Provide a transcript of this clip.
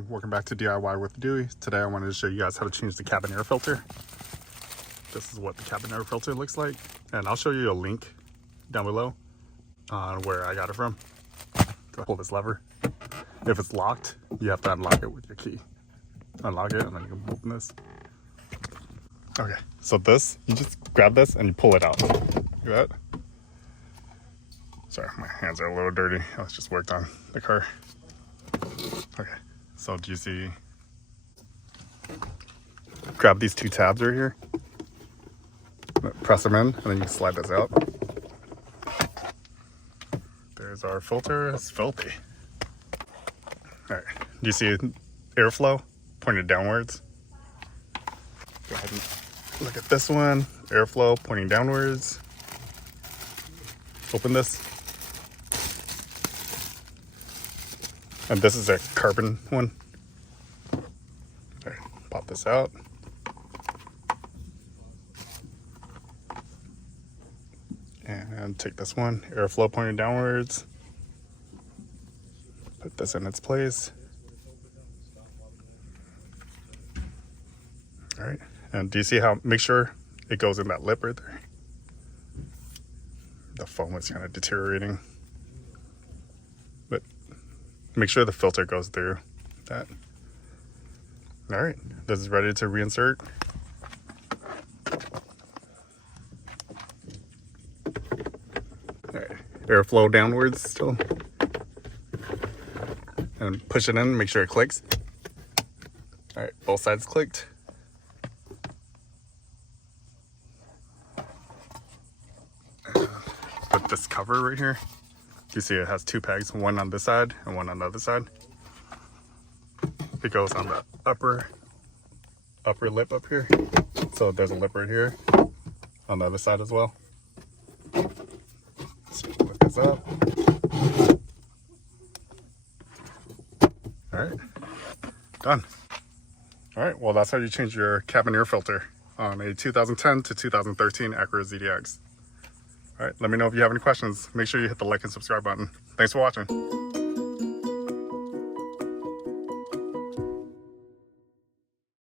everyone, welcome back to DIY with Dewey. Today I wanted to show you guys how to change the cabin air filter. This is what the cabin air filter looks like, and I'll show you a link down below on where I got it from. Go pull this lever. If it's locked, you have to unlock it with your key. Unlock it and then you can open this. Okay, so this, you just grab this and you pull it out. See that? Sorry, my hands are a little dirty. I just worked on the car. Okay, so do you see? Grab these two tabs right here. Press them in, and then you slide this out. There's our filter. It's filthy. All right, do you see airflow pointed downwards? Go ahead and look at this one. Airflow pointing downwards. Open this. And this is a carbon one. All right, pop this out. And take this one, airflow pointing downwards. Put this in its place. All right, and do you see how, make sure it goes in that lip right there. The foam is kind of deteriorating. But make sure the filter goes through that. All right, this is ready to reinsert. All right, airflow downwards still. And push it in, make sure it clicks. All right, both sides clicked. Put this cover right here. You see it has two pegs, one on this side and one on the other side. It goes on the upper lip up here. So there's a lip right here on the other side as well. So lift this up. All right, done. All right, well, that's how you change your cabin air filter on a 2010 to 2013 Acura ZDX. All right, let me know if you have any questions. Make sure you hit the like and subscribe button. Thanks for watching.